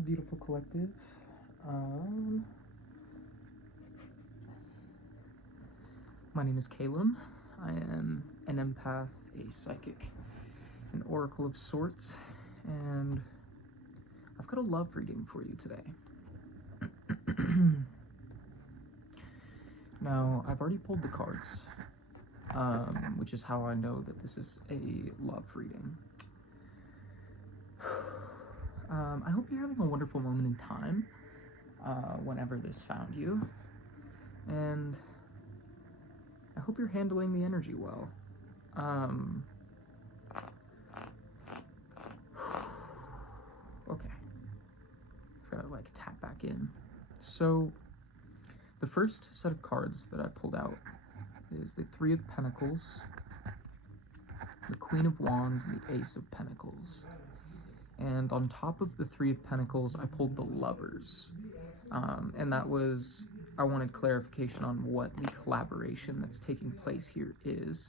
beautiful collective. My name is Calum. I am an empath, a psychic, an oracle of sorts, and I've got a love reading for you today. Now, I've already pulled the cards, which is how I know that this is a love reading. I hope you're having a wonderful moment in time, whenever this found you, and I hope you're handling the energy well. Okay. I've got to like tap back in. So, the first set of cards that I pulled out is the Three of Pentacles, the Queen of Wands, and the Ace of Pentacles. And on top of the Three of Pentacles, I pulled the Lovers. And that was, I wanted clarification on what the collaboration that's taking place here is.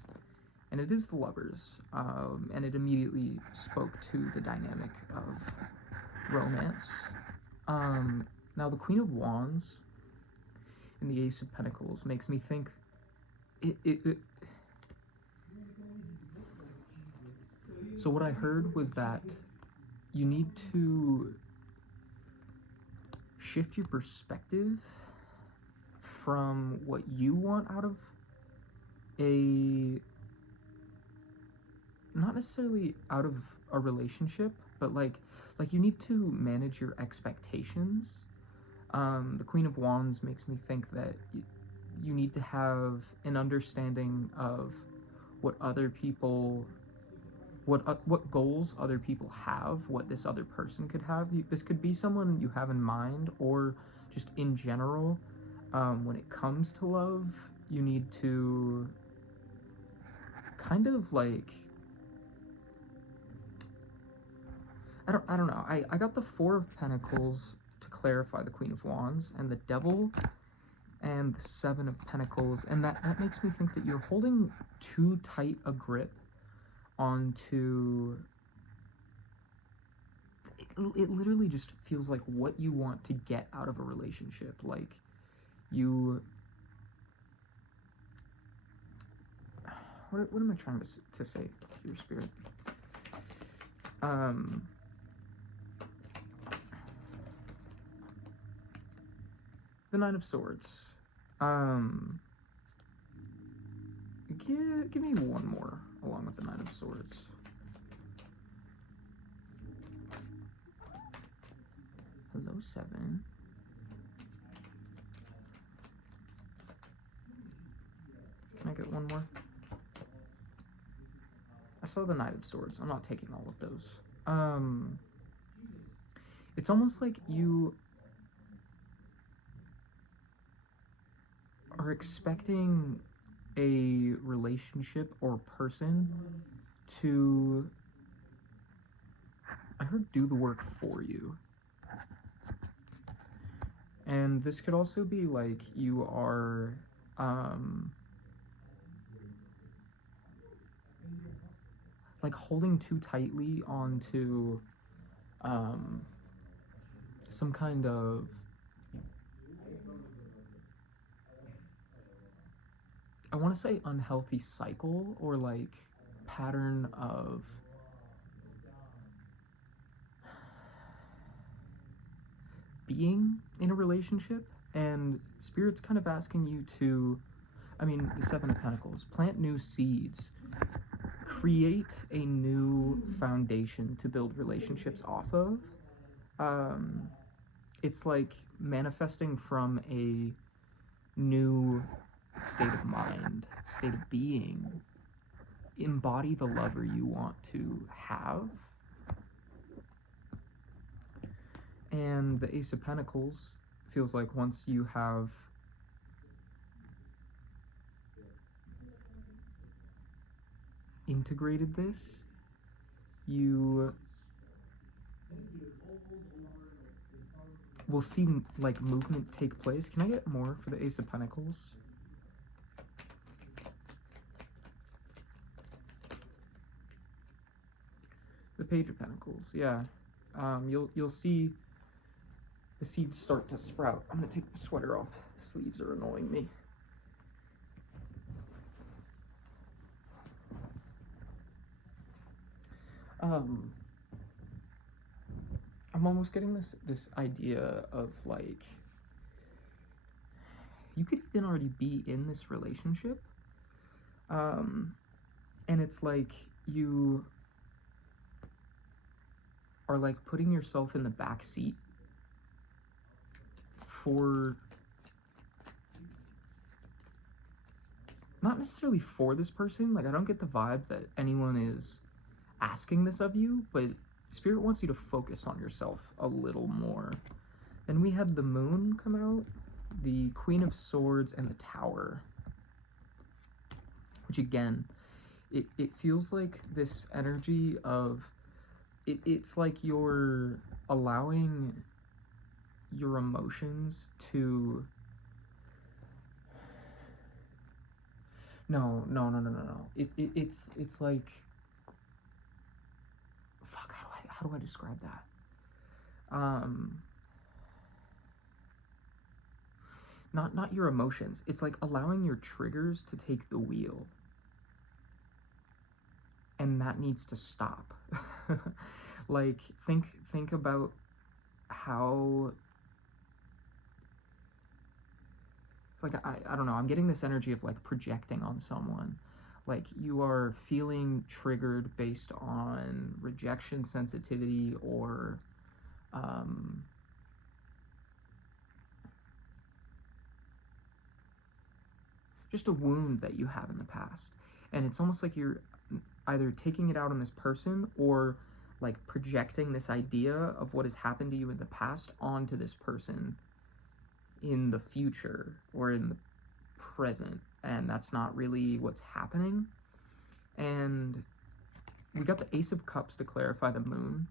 And it is the Lovers. And it immediately spoke to the dynamic of romance. Now the Queen of Wands and the Ace of Pentacles makes me think so what I heard was that you need to shift your perspective from what you want out of not necessarily out of a relationship, but like you need to manage your expectations. The Queen of Wands makes me think that you need to have an understanding of what other people, what goals other people have, what this other person could have. This could be someone you have in mind, or just in general. When it comes to love, you need to kind of like, I don't know. I got the Four of Pentacles to clarify the Queen of Wands, and the Devil and the Seven of Pentacles, and that makes me think that you're holding too tight a grip onto it literally just feels like what you want to get out of a relationship. Like you, what am I trying to say here, Spirit? The Nine of Swords. Give me one more along with the Nine of Swords. Hello, Seven. Can I get one more? I saw the Knight of Swords. I'm not taking all of those. It's almost like you are expecting a relationship or person to, I heard, do the work for you. And this could also be like you are like holding too tightly onto some kind of I want to say unhealthy cycle, or like pattern of being in a relationship, and Spirit's kind of asking you to, I mean, the Seven of Pentacles, plant new seeds, create a new foundation to build relationships off of. It's like manifesting from a new state of mind, state of being. Embody the lover you want to have. And the Ace of Pentacles feels like once you have integrated this, you will see like movement take place. Can I get more for the Ace of Pentacles? The Page of Pentacles, yeah. You'll see the seeds start to sprout. I'm gonna take my sweater off. The sleeves are annoying me. I'm almost getting this idea of like, you could even already be in this relationship, and it's like you are like putting yourself in the back seat for, not necessarily for this person. Like, I don't get the vibe that anyone is asking this of you, but Spirit wants you to focus on yourself a little more. Then we had the Moon come out, the Queen of Swords, and the Tower. Which again, it feels like this energy of, it's like you're allowing your emotions to... No. It's like... Fuck, how do I describe that? Not your emotions. It's like allowing your triggers to take the wheel. And that needs to stop. Like, think about how... Like, I don't know, I'm getting this energy of like projecting on someone. Like, you are feeling triggered based on rejection sensitivity, or just a wound that you have in the past. And it's almost like you're either taking it out on this person, or like projecting this idea of what has happened to you in the past onto this person in the future or in the present, and that's not really what's happening. And we got the Ace of Cups to clarify the Moon,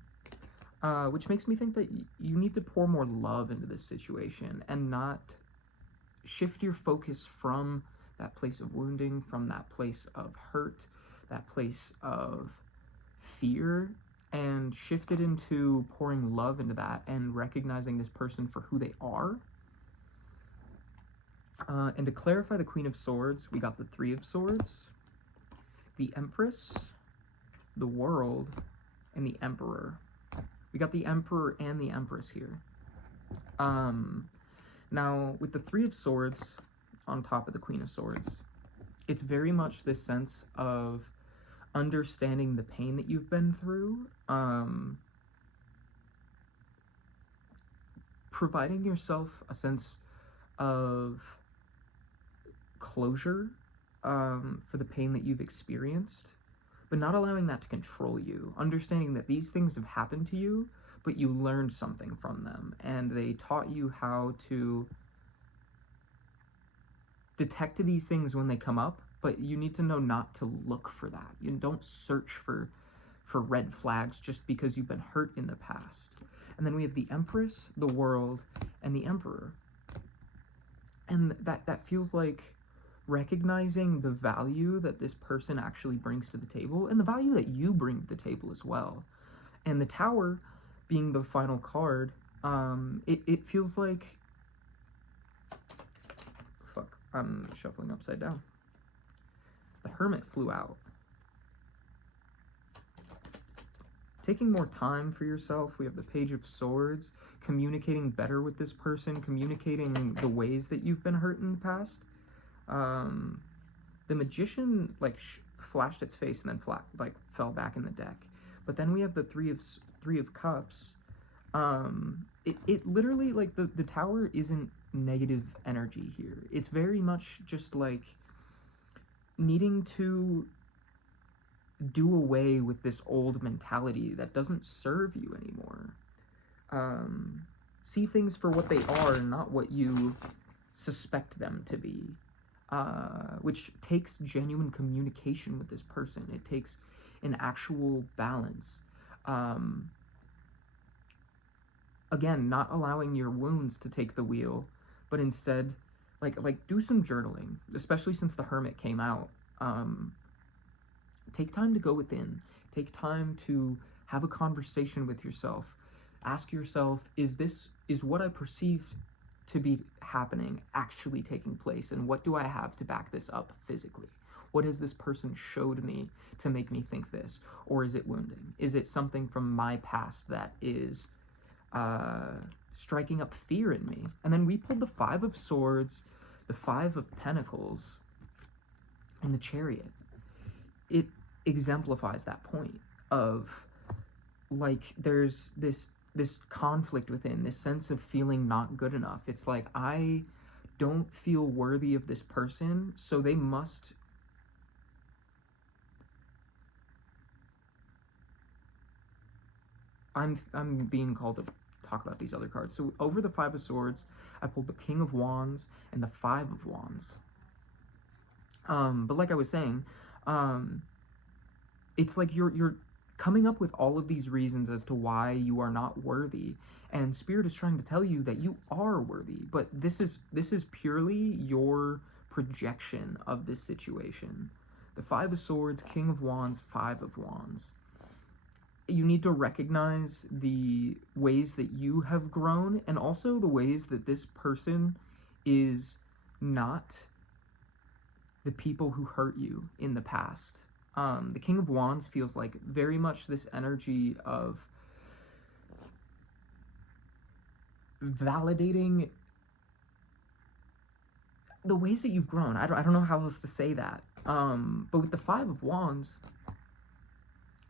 which makes me think that you need to pour more love into this situation and not shift your focus from that place of wounding, from that place of hurt, that place of fear, and shift it into pouring love into that and recognizing this person for who they are. And to clarify the Queen of Swords, we got the Three of Swords, the Empress, the World, and the Emperor. We got the Emperor and the Empress here. Now, with the Three of Swords on top of the Queen of Swords, it's very much this sense of understanding the pain that you've been through, providing yourself a sense of closure for the pain that you've experienced, but not allowing that to control you. Understanding that these things have happened to you, but you learned something from them, and they taught you how to detect these things when they come up, but you need to know not to look for that. You don't search for red flags just because you've been hurt in the past. And then we have the Empress, the World, and the Emperor. And that feels like recognizing the value that this person actually brings to the table, and the value that you bring to the table as well. And the Tower being the final card, it feels like... Fuck, I'm shuffling upside down. The Hermit flew out. Taking more time for yourself. We have the Page of Swords, communicating better with this person, communicating the ways that you've been hurt in the past. The Magician like flashed its face and then fell back in the deck. But then we have the Three of Cups. It literally, like, the Tower isn't negative energy here. It's very much just like needing to do away with this old mentality that doesn't serve you anymore. See things for what they are and not what you suspect them to be, which takes genuine communication with this person. It takes an actual balance. Again, not allowing your wounds to take the wheel, but instead, like do some journaling, especially since the Hermit came out. Take time to go within. Take time to have a conversation with yourself. Ask yourself, is what I perceive to be happening actually taking place, and what do I have to back this up physically? What has this person showed me to make me think this? Or is it wounding? Is it something from my past that is striking up fear in me? And then we pulled the Five of Swords, the Five of Pentacles, and the Chariot. It exemplifies that point of, like, there's this conflict within, this sense of feeling not good enough. It's like, I don't feel worthy of this person, so they must I'm being called to talk about these other cards. So over the Five of Swords, I pulled the King of Wands and the Five of Wands. But like I was saying, it's like you're coming up with all of these reasons as to why you are not worthy, and Spirit is trying to tell you that you are worthy. But this is purely your projection of this situation. The Five of Swords, King of Wands, Five of Wands. You need to recognize the ways that you have grown, and also the ways that this person is not the people who hurt you in the past. The King of Wands feels like very much this energy of validating the ways that you've grown. I don't know how else to say that. But with the Five of Wands,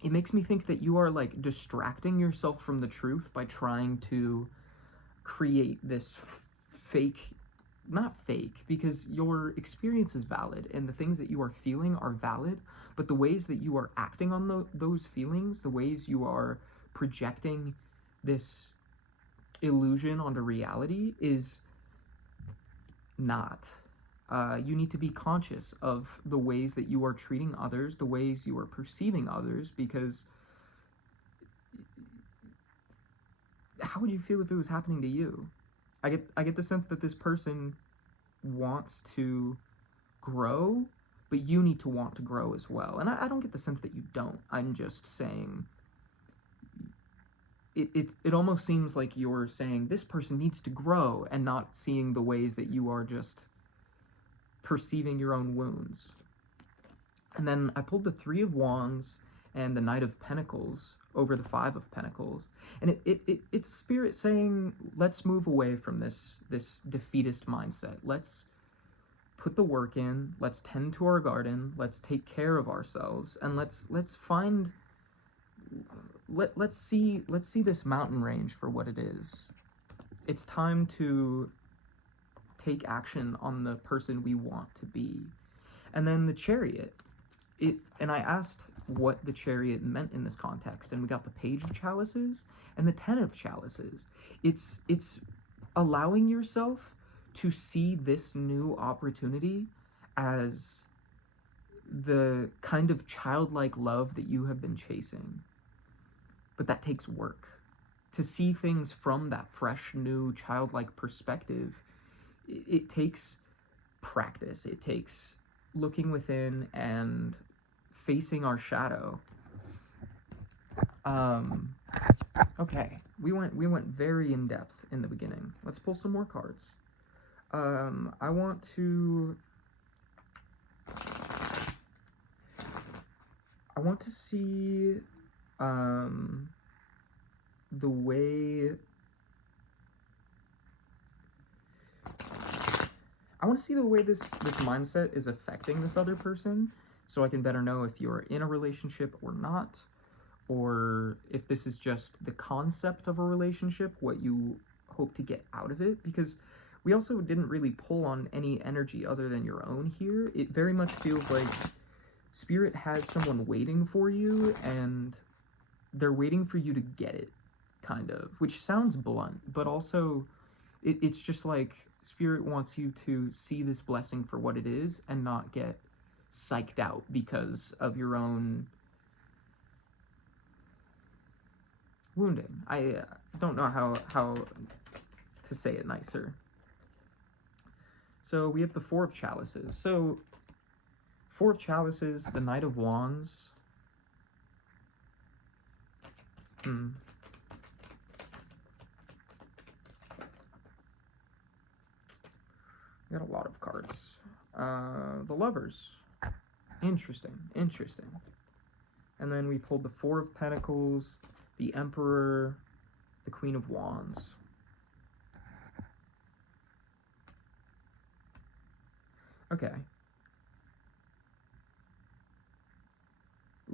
it makes me think that you are, like, distracting yourself from the truth by trying to create this fake, not fake, because your experience is valid and the things that you are feeling are valid, but the ways that you are acting on those feelings, the ways you are projecting this illusion onto reality is not. You need to be conscious of the ways that you are treating others, the ways you are perceiving others, because how would you feel if it was happening to you? I get the sense that this person wants to grow, but you need to want to grow as well. And I don't get the sense that you don't. I'm just saying it almost seems like you're saying this person needs to grow and not seeing the ways that you are just perceiving your own wounds. And then I pulled the Three of Wands and the Knight of Pentacles over the Five of Pentacles, and it's Spirit saying, let's move away from this defeatist mindset. Let's put the work in, let's tend to our garden, let's take care of ourselves, and let's see this mountain range for what it is. It's time to take action on the person we want to be. And then the Chariot, and I asked what the Chariot meant in this context, and we got the Page of Chalices and the Ten of Chalices. It's allowing yourself to see this new opportunity as the kind of childlike love that you have been chasing. But that takes work. To see things from that fresh, new, childlike perspective, it takes practice. It takes looking within and facing our shadow. Okay, we went very in depth in the beginning. Let's pull some more cards. I want to see the way this mindset is affecting this other person, so I can better know if you're in a relationship or not, or if this is just the concept of a relationship, what you hope to get out of it, because we also didn't really pull on any energy other than your own here. It very much feels like Spirit has someone waiting for you, and they're waiting for you to get it, kind of, which sounds blunt, but also it's just like Spirit wants you to see this blessing for what it is and not get psyched out because of your own wounding. I don't know how to say it nicer. So we have the Four of Chalices. So Four of Chalices, the Knight of Wands. We got a lot of cards. The Lovers. Interesting, interesting. And then we pulled the Four of Pentacles, the Emperor, the Queen of Wands. Okay.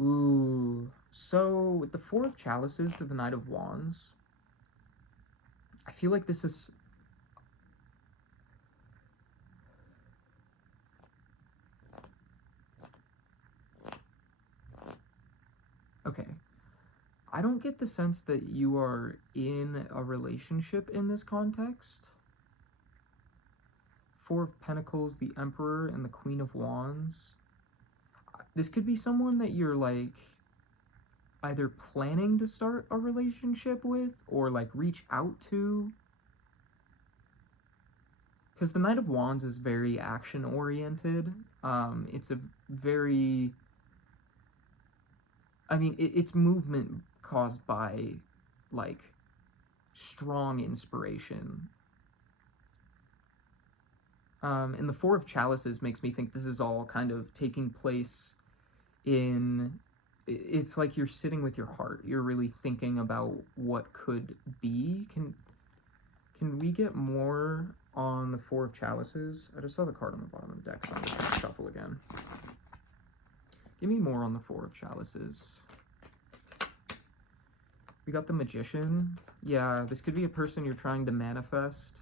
Ooh. So, with the Four of Chalices to the Knight of Wands, I feel like this is... Okay. I don't get the sense that you are in a relationship in this context. Four of Pentacles, the Emperor, and the Queen of Wands. This could be someone that you're, like, either planning to start a relationship with or, like, reach out to. Because the Knight of Wands is very action-oriented. It's a very... I mean, it's movement caused by, like, strong inspiration. And the Four of Chalices makes me think this is all kind of taking place in... It's like you're sitting with your heart. You're really thinking about what could be. Can we get more on the Four of Chalices? I just saw the card on the bottom of the deck, so I'm just gonna shuffle again. Give me more on the Four of Chalices. We got the Magician. Yeah, this could be a person you're trying to manifest.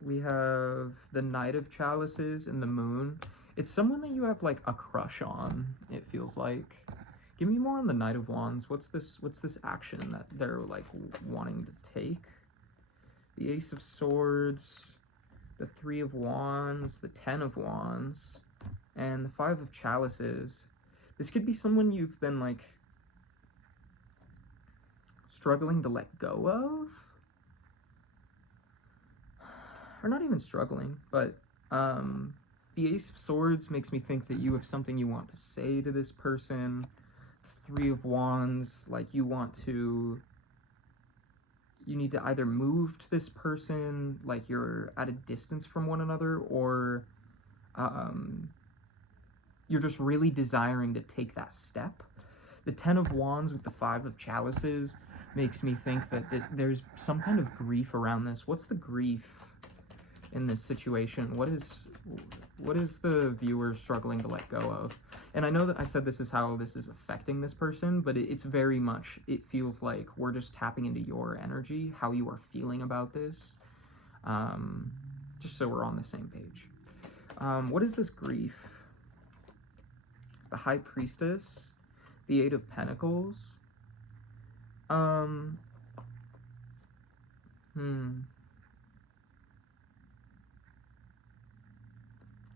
We have the Knight of Chalices and the Moon. It's someone that you have, like, a crush on, it feels like. Give me more on the Knight of Wands. What's this action that they're, like, wanting to take? The Ace of Swords, the Three of Wands, the Ten of Wands, and the Five of Chalices. This could be someone you've been, like, struggling to let go of? Or not even struggling, but the Ace of Swords makes me think that you have something you want to say to this person. The Three of Wands, like, you need to either move to this person, like you're at a distance from one another, or you're just really desiring to take that step. The Ten of Wands with the Five of Chalices makes me think that there's some kind of grief around this. What's the grief in this situation? What is the viewer struggling to let go of? And I know that I said this is how this is affecting this person, but it's very much, it feels like we're just tapping into your energy, how you are feeling about this, just so we're on the same page. What is this grief? The High Priestess, the Eight of Pentacles.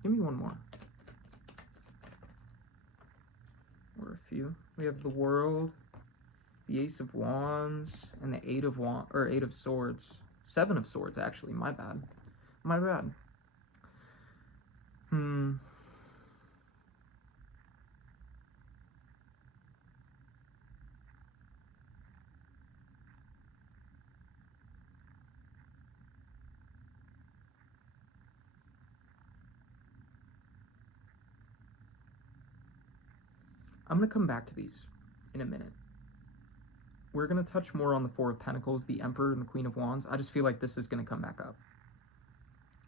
Give me one more. Or a few. We have the World, the Ace of Wands, and the Eight of Swords. Seven of Swords, actually. My bad. My bad. I'm going to come back to these in a minute. We're going to touch more on the Four of Pentacles, the Emperor, and the Queen of Wands. I just feel like this is going to come back up.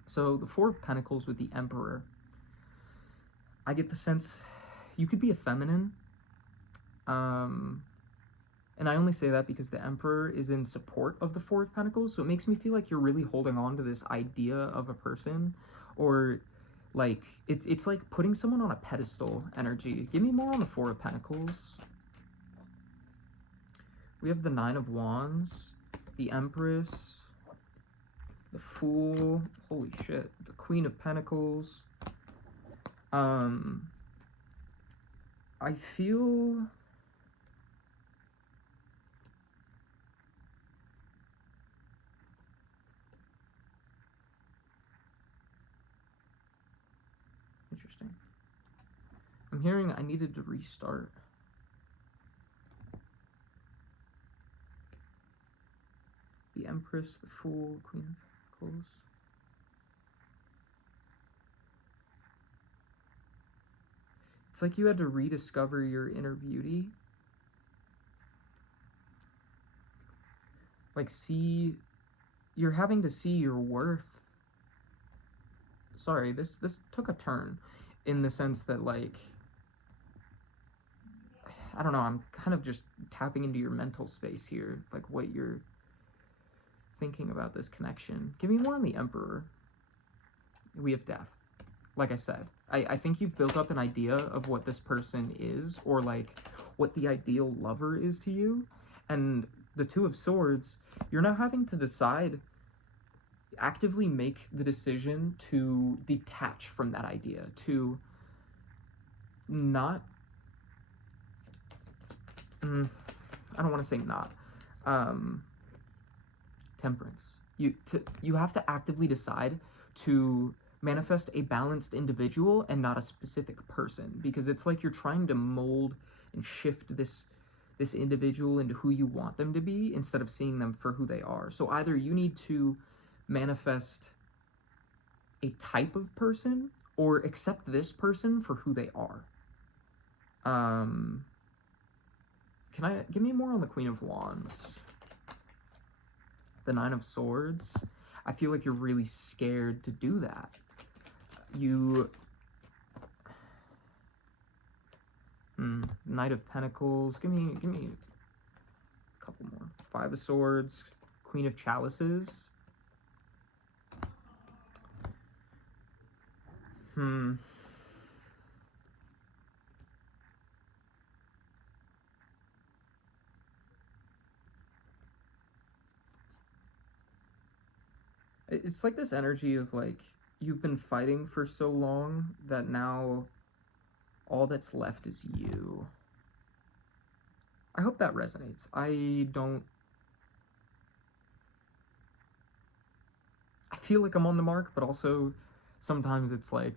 So the Four of Pentacles with the Emperor, I get the sense you could be a feminine. And I only say that because the Emperor is in support of the Four of Pentacles, so it makes me feel like you're really holding on to this idea of a person, or like it's like putting someone on a pedestal energy. Give me more on the Four of Pentacles. We have the Nine of Wands, the Empress, the Fool, holy shit, the Queen of Pentacles. I feel... Interesting. I'm hearing I needed to restart. The Empress, the Fool, Queen of Pentacles. It's like you had to rediscover your inner beauty. Like, you're having to see your worth. Sorry, this took a turn in the sense that, like, I don't know, I'm kind of just tapping into your mental space here, like what you're thinking about this connection. Give me more on the Emperor. We have death. Like I said, I think you've built up an idea of what this person is, or like what the ideal lover is to you. And the Two of Swords, you're now having to decide, actively make the decision to detach from that idea, to not, I don't want to say not, Temperance. You have to actively decide to manifest a balanced individual and not a specific person, because it's like you're trying to mold and shift this individual into who you want them to be instead of seeing them for who they are. So either you need to manifest a type of person or accept this person for who they are. Give me more on the Queen of Wands? The Nine of Swords. I feel like you're really scared to do that. Knight of Pentacles. Give me a couple more. Five of Swords. Queen of Chalices. It's like this energy of, like, you've been fighting for so long that now all that's left is you. I hope that resonates. I feel like I'm on the mark, but also sometimes it's like,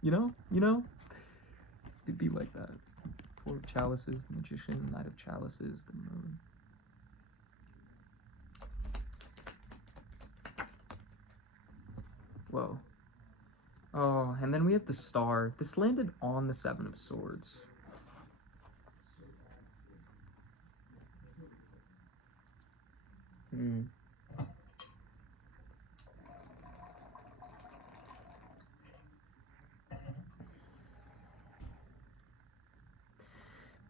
you know? It'd be like that. Four of Chalices, the Magician, Knight of Chalices, the Moon. Whoa. Oh, and then we have the Star. This landed on the Seven of Swords.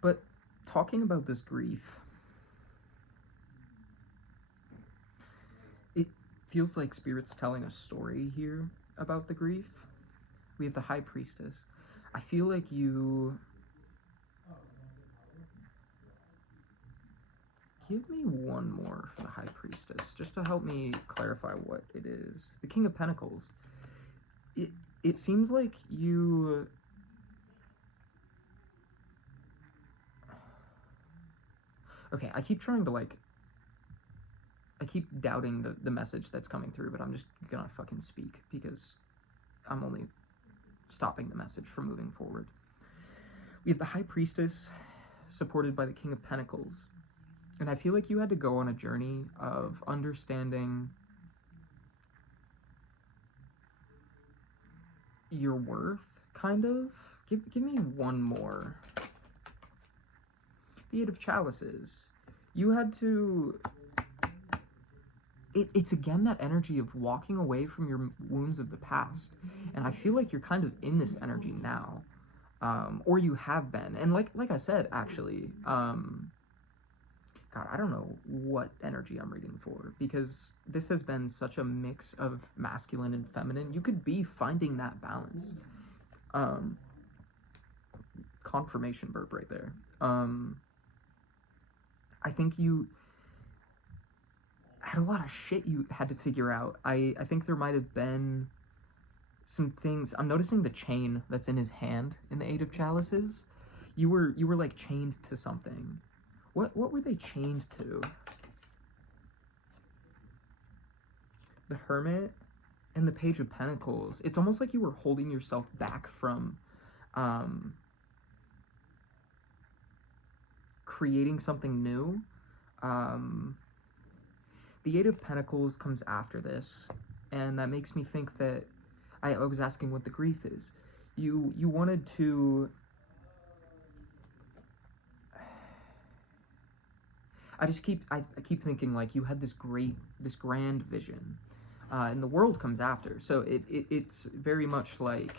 But talking about this grief, it feels like Spirit's telling a story here about the grief. We have the High Priestess. I feel like you... Give me one more for the High Priestess, just to help me clarify what it is. The King of Pentacles. It seems like you... Okay, I keep trying to, like... I keep doubting the message that's coming through, but I'm just gonna fucking speak, because I'm only stopping the message from moving forward. We have the High Priestess, supported by the King of Pentacles. And I feel like you had to go on a journey of understanding your worth, kind of. Give me one more. The Eight of Chalices. You had to... It's again that energy of walking away from your wounds of the past. And I feel like you're kind of in this energy now. Or you have been. And like I said, actually... God, I don't know what energy I'm reading for, because this has been such a mix of masculine and feminine. You could be finding that balance. Confirmation burp right there. I think you had a lot of shit you had to figure out. I think there might have been some things. I'm noticing the chain that's in his hand in the Eight of Chalices. You were like chained to something. What were they chained to? The Hermit and the Page of Pentacles. It's almost like you were holding yourself back from creating something new. The Eight of Pentacles comes after this, and that makes me think that I was asking what the grief is. You wanted to... I keep thinking like you had this grand vision, and the world comes after. So it's very much like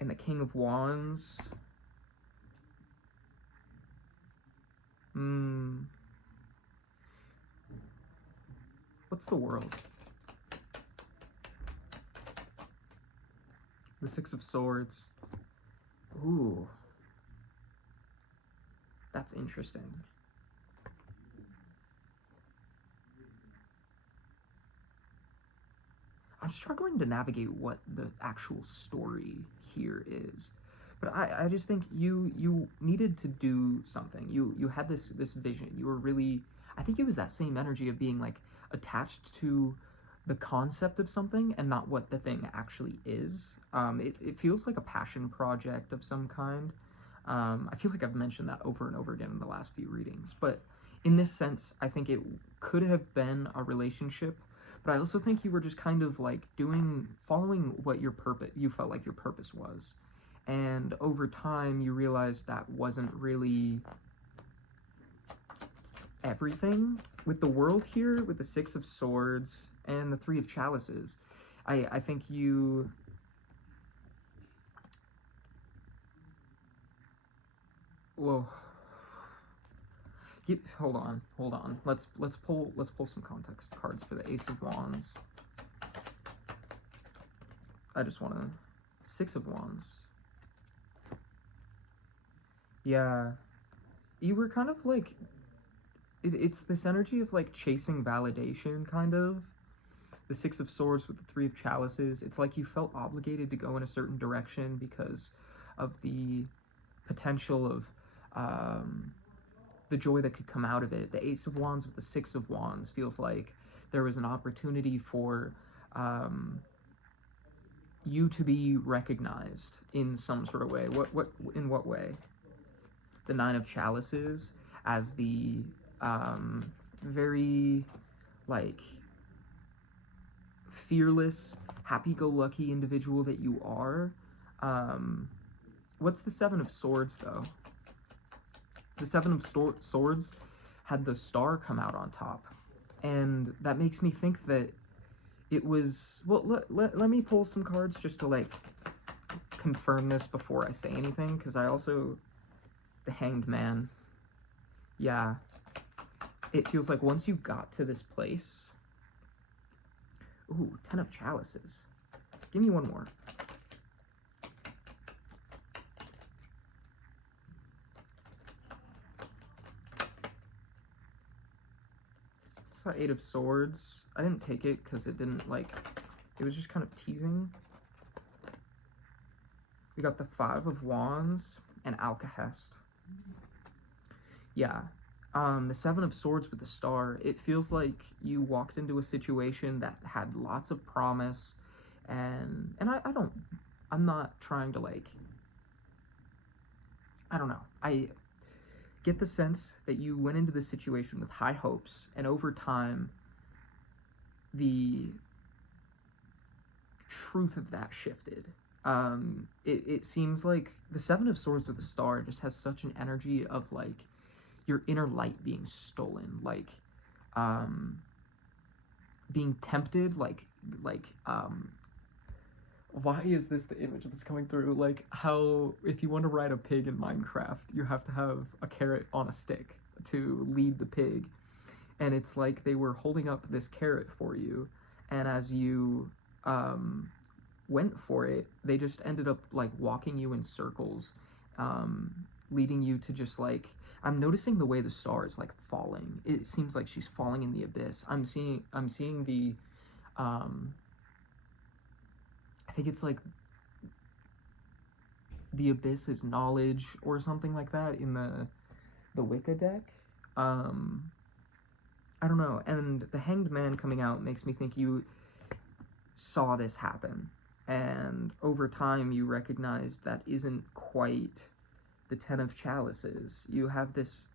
in the King of Wands. What's the world? The Six of Swords. Ooh. That's interesting. I'm struggling to navigate what the actual story here is. But I just think you needed to do something. You had this vision. You were really... I think it was that same energy of being like attached to the concept of something and not what the thing actually is. It feels like a passion project of some kind. I feel like I've mentioned that over and over again in the last few readings, but in this sense, I think it could have been a relationship, but I also think you were just kind of like following what you felt like your purpose was. And over time, you realized that wasn't really everything. With the world here, with the Six of Swords and the Three of Chalices, I think you... Whoa. Hold on. Let's pull some context cards for the Ace of Wands. I just want to... Six of Wands. Yeah. You were kind of like... It's this energy of like chasing validation, kind of. The Six of Swords with the Three of Chalices. It's like you felt obligated to go in a certain direction because of the potential of the joy that could come out of it. The Ace of Wands with the Six of Wands feels like there was an opportunity for you to be recognized in some sort of way. In what way? The Nine of Chalices as the very like fearless, happy-go-lucky individual that you are. What's the Seven of Swords though? The Seven of Swords had the star come out on top, and that makes me think that it was... Well, let me pull some cards just to like confirm this before I say anything, because I also... The Hanged Man. Yeah. It feels like once you got to this place... Ooh, Ten of Chalices. Give me one more. Saw Eight of Swords. I didn't take it because it didn't like... It was just kind of teasing. We got the Five of Wands and Alcahest. Yeah. The Seven of Swords with the star, it feels like you walked into a situation that had lots of promise, and I'm not trying to like, I don't know. I get the sense that you went into this situation with high hopes, and over time, the truth of that shifted. It seems like the Seven of Swords with the star just has such an energy of like, your inner light being stolen, like being tempted, like why is this the image that's coming through? Like how if you want to ride a pig in Minecraft, you have to have a carrot on a stick to lead the pig, and it's like they were holding up this carrot for you, and as you went for it, they just ended up like walking you in circles, leading you to just like... I'm noticing the way the star is like falling. It seems like she's falling in the abyss. I'm seeing the I think it's like the abyss is knowledge or something like that in the Wicca deck. I don't know. And the Hanged Man coming out makes me think you saw this happen, and over time you recognized that isn't quite the Ten of Chalices. You have this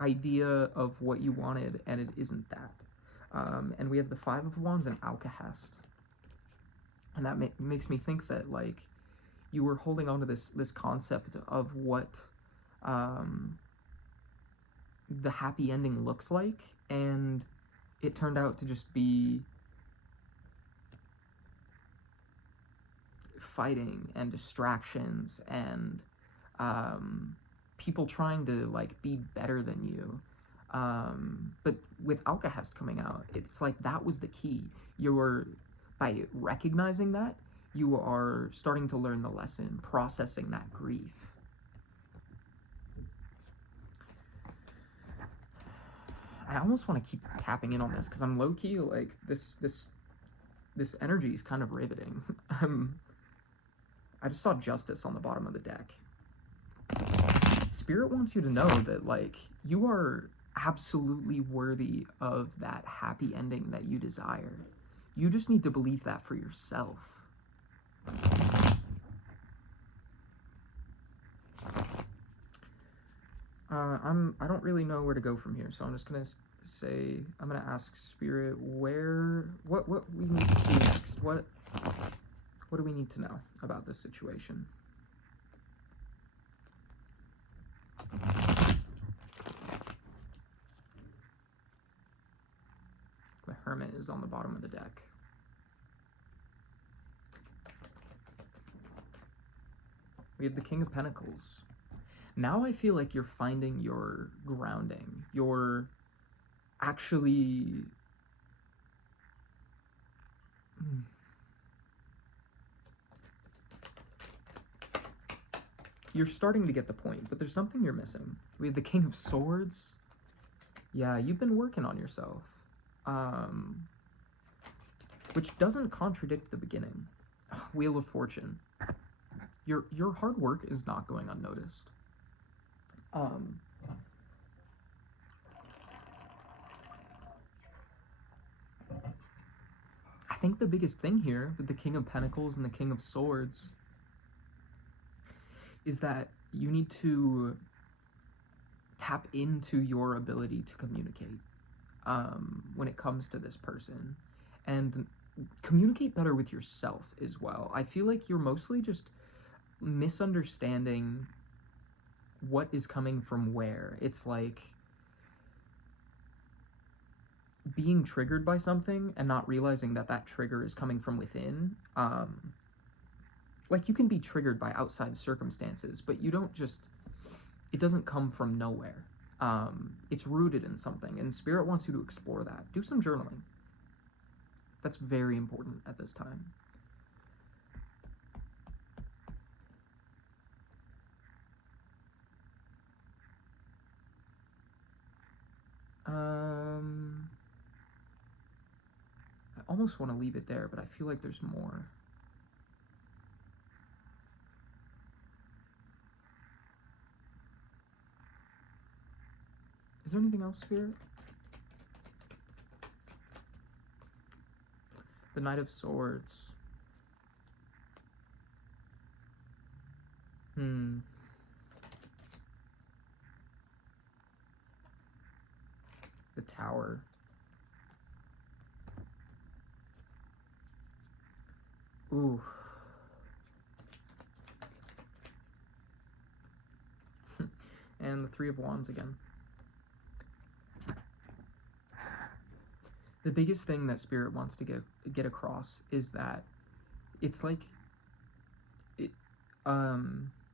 idea of what you wanted, and it isn't that. And we have the Five of Wands and Alcahest. And that makes me think that, like, you were holding on to this concept of what the happy ending looks like, and it turned out to just be fighting and distractions and people trying to, like, be better than you. But with Alcahest coming out, it's like that was the key. By recognizing that, you are starting to learn the lesson, processing that grief. I almost want to keep tapping in on this because I'm low-key, like, this energy is kind of riveting. I just saw Justice on the bottom of the deck. Spirit wants you to know that, like, you are absolutely worthy of that happy ending that you desire. You just need to believe that for yourself. I don't really know where to go from here, so I'm just gonna say, I'm gonna ask Spirit what we need to see next. What do we need to know about this situation? The Hermit is on the bottom of the deck. We have the King of Pentacles. Now I feel like you're finding your grounding. You're actually... You're starting to get the point, but there's something you're missing. We have the King of Swords. Yeah, you've been working on yourself. Which doesn't contradict the beginning. Wheel of Fortune. Your hard work is not going unnoticed. I think the biggest thing here with the King of Pentacles and the King of Swords is that you need to tap into your ability to communicate when it comes to this person, and communicate better with yourself as well. I feel like you're mostly just misunderstanding what is coming from where. It's like being triggered by something and not realizing that that trigger is coming from within. Like, you can be triggered by outside circumstances, but you don't just, it doesn't come from nowhere. It's rooted in something, and Spirit wants you to explore that. Do some journaling. That's very important at this time. I almost want to leave it there, but I feel like there's more. Is there anything else, Spirit? The Knight of Swords. The Tower. Ooh. And the Three of Wands again. The biggest thing that Spirit wants to get across is that it's like you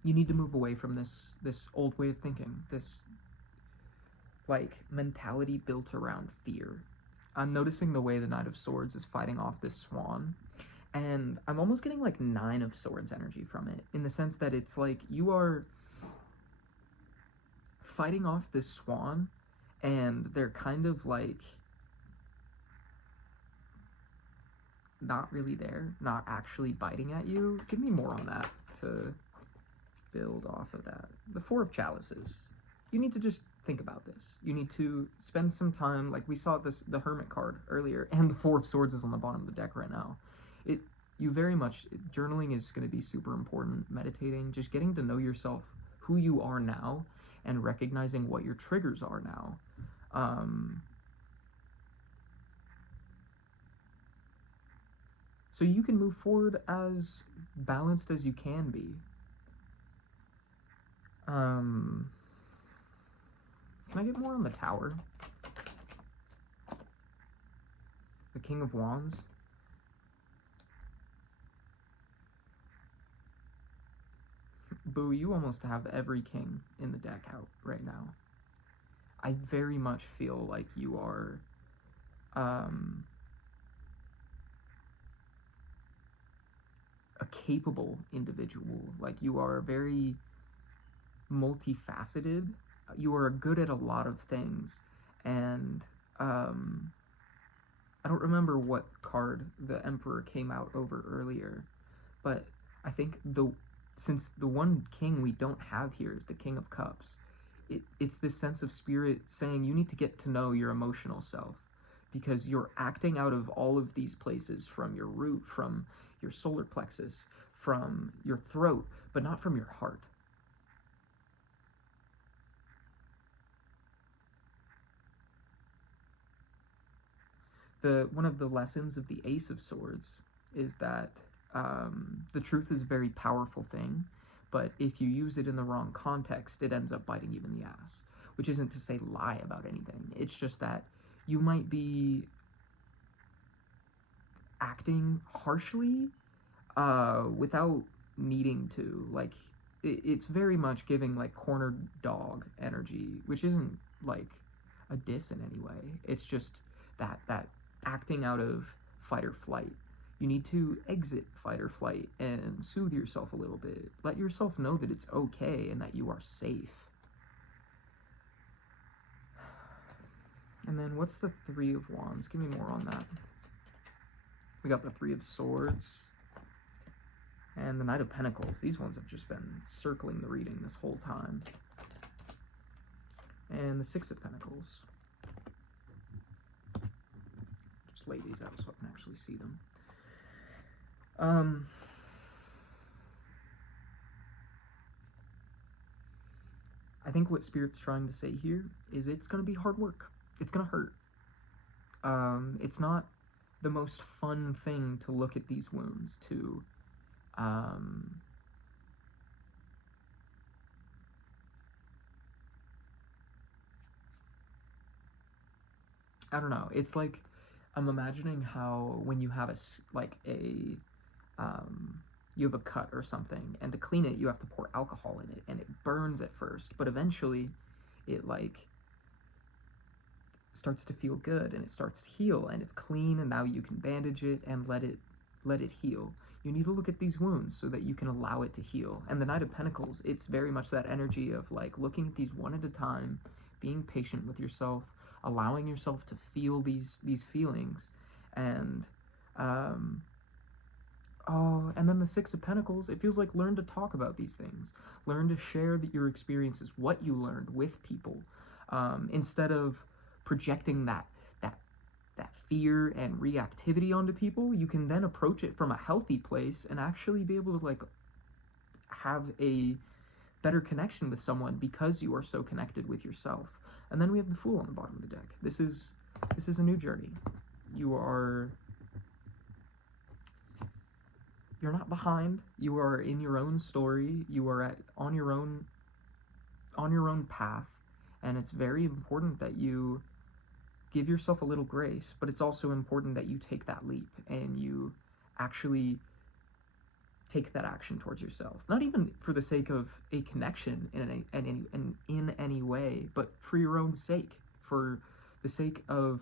need to move away from this old way of thinking, this like mentality built around fear. I'm noticing the way the Knight of Swords is fighting off this swan, and I'm almost getting like Nine of Swords energy from it, in the sense that it's like you are fighting off this swan, and they're kind of like not really there, not actually biting at you. Give me more on that to build off of that. The Four of Chalices. You need to just think about this. You need to spend some time, like we saw the Hermit card earlier, and the Four of Swords is on the bottom of the deck right now. Journaling is going to be super important, meditating, just getting to know yourself, who you are now, and recognizing what your triggers are now. So you can move forward as balanced as you can be. Can I get more on the Tower? The King of Wands. Boo, you almost have every king in the deck out right now. I very much feel like you are a capable individual. Like, you are very multifaceted. You are good at a lot of things, and I don't remember what card the Emperor came out over earlier, but I think since the one king we don't have here is the King of Cups, it's this sense of spirit saying you need to get to know your emotional self, because you're acting out of all of these places, from your root, from your solar plexus, from your throat, but not from your heart. One of the lessons of the Ace of Swords is that the truth is a very powerful thing, but if you use it in the wrong context, it ends up biting you in the ass. Which isn't to say lie about anything. It's just that you might be acting harshly without needing to. Like, it's very much giving like cornered dog energy, which isn't like a diss in any way. It's just that acting out of fight or flight. You need to exit fight or flight and soothe yourself a little bit. Let yourself know that it's okay and that you are safe. And then what's the Three of Wands? Give me more on that. We got the Three of Swords and the Knight of Pentacles. These ones have just been circling the reading this whole time. And the Six of Pentacles. Just lay these out so I can actually see them. I think what Spirit's trying to say here is it's going to be hard work. It's going to hurt. It's not the most fun thing to look at these wounds, to I don't know. It's like, I'm imagining how when you have you have a cut or something, and to clean it you have to pour alcohol in it, and it burns at first, but eventually it like starts to feel good and it starts to heal and it's clean, and now you can bandage it and let it heal. You need to look at these wounds so that you can allow it to heal. And the Knight of Pentacles, it's very much that energy of like looking at these one at a time, being patient with yourself, allowing yourself to feel these feelings. And and then the Six of Pentacles, it feels like learn to talk about these things, learn to share your experiences, what you learned with people, instead of projecting that fear and reactivity onto people. You can then approach it from a healthy place and actually be able to like have a better connection with someone because you are so connected with yourself. And then we have the Fool on the bottom of the deck. This is a new journey. You're not behind. You are in your own story. You are on your own path, and it's very important that you give yourself a little grace, but it's also important that you take that leap and you actually take that action towards yourself. Not even for the sake of a connection in any way, but for your own sake, for the sake of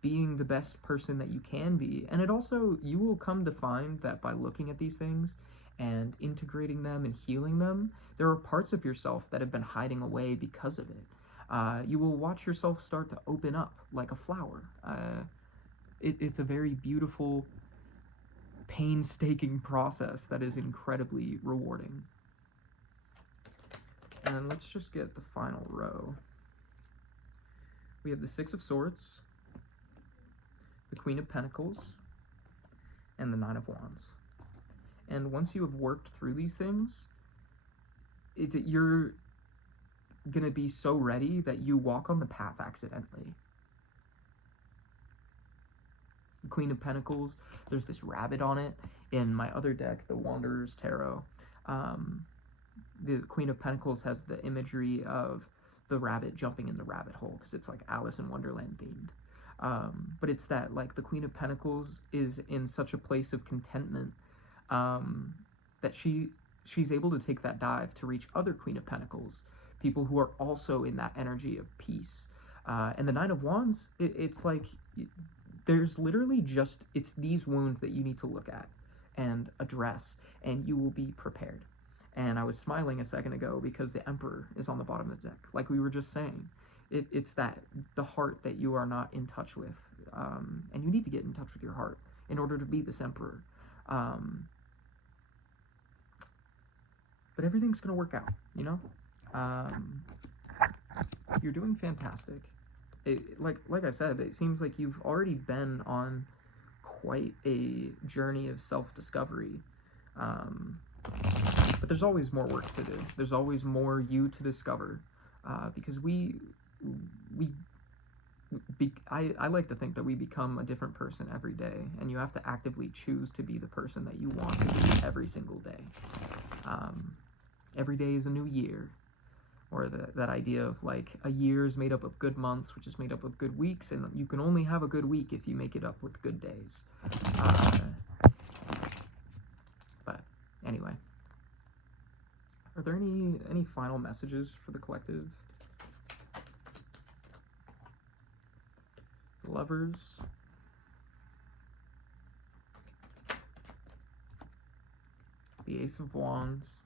being the best person that you can be. And it also, you will come to find that by looking at these things and integrating them and healing them, there are parts of yourself that have been hiding away because of it. You will watch yourself start to open up like a flower. It's a very beautiful, painstaking process that is incredibly rewarding. And let's just get the final row. We have the Six of Swords, the Queen of Pentacles, and the Nine of Wands. And once you have worked through these things, gonna be so ready that you walk on the path accidentally. The Queen of Pentacles, there's this rabbit on it. In my other deck, the Wanderer's Tarot, the Queen of Pentacles has the imagery of the rabbit jumping in the rabbit hole, because it's like Alice in Wonderland themed. But it's that, like, the Queen of Pentacles is in such a place of contentment that she's able to take that dive to reach other Queen of Pentacles, people who are also in that energy of peace. And the Nine of Wands, it's like, there's literally just, it's these wounds that you need to look at and address, and you will be prepared. And I was smiling a second ago because the Emperor is on the bottom of the deck, like we were just saying. It's that, the heart that you are not in touch with, and you need to get in touch with your heart in order to be this Emperor. But everything's gonna work out, you know? You're doing fantastic. Like I said, it seems like you've already been on quite a journey of self-discovery. But there's always more work to do. There's always more you to discover, because I like to think that we become a different person every day, and you have to actively choose to be the person that you want to be every single day. Every day is a new year, or that idea of, like, a year is made up of good months, which is made up of good weeks, and you can only have a good week if you make it up with good days. But anyway, are there any final messages for the collective? The Lovers, the Ace of Wands,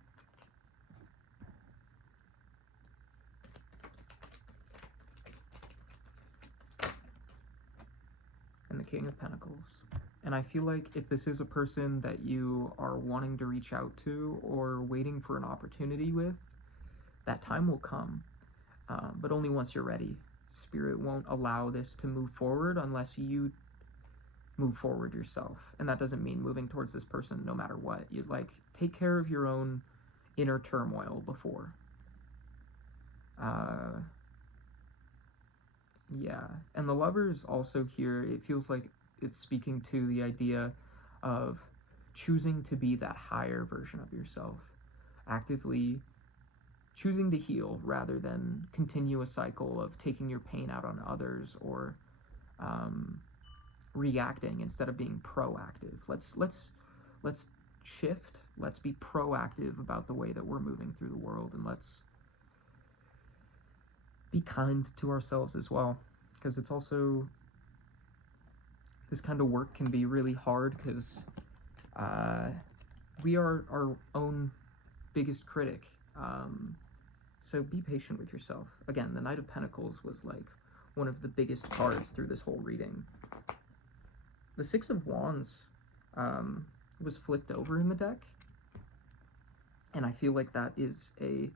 and the King of Pentacles. And I feel like if this is a person that you are wanting to reach out to or waiting for an opportunity with, that time will come, but only once you're ready. Spirit won't allow this to move forward unless you move forward yourself. And that doesn't mean moving towards this person no matter what. You'd, like, take care of your own inner turmoil before. Yeah, and the Lovers also here, it feels like it's speaking to the idea of choosing to be that higher version of yourself, actively choosing to heal rather than continue a cycle of taking your pain out on others, or reacting instead of being proactive. Let's shift. Let's be proactive about the way that we're moving through the world, and let's be kind to ourselves as well, because it's also, this kind of work can be really hard, because we are our own biggest critic. So be patient with yourself. Again, the Knight of Pentacles was, like, one of the biggest cards through this whole reading. The Six of Wands was flipped over in the deck, and I feel like that is a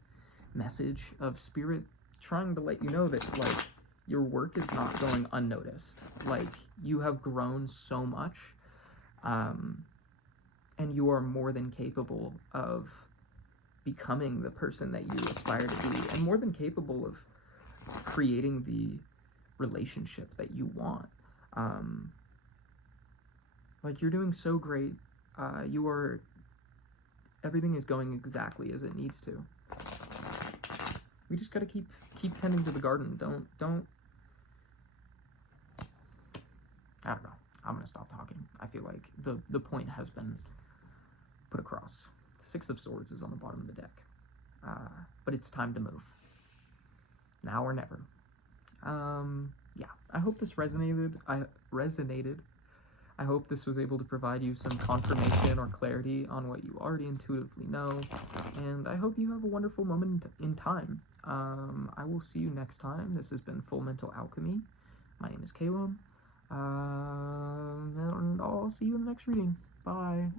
message of Spirit trying to let you know that, like, your work is not going unnoticed. Like, you have grown so much, and you are more than capable of becoming the person that you aspire to be, and more than capable of creating the relationship that you want. Like, you're doing so great. Everything is going exactly as it needs to. We just gotta keep tending to the garden. Don't, I don't know. I'm gonna stop talking. I feel like the point has been put across. The Six of Swords is on the bottom of the deck. But it's time to move. Now or never. Yeah, I hope this resonated. I hope this was able to provide you some confirmation or clarity on what you already intuitively know, and I hope you have a wonderful moment in time. I will see you next time. This has been Full Mental Alchemy. My name is Caleb, and I'll see you in the next reading. Bye.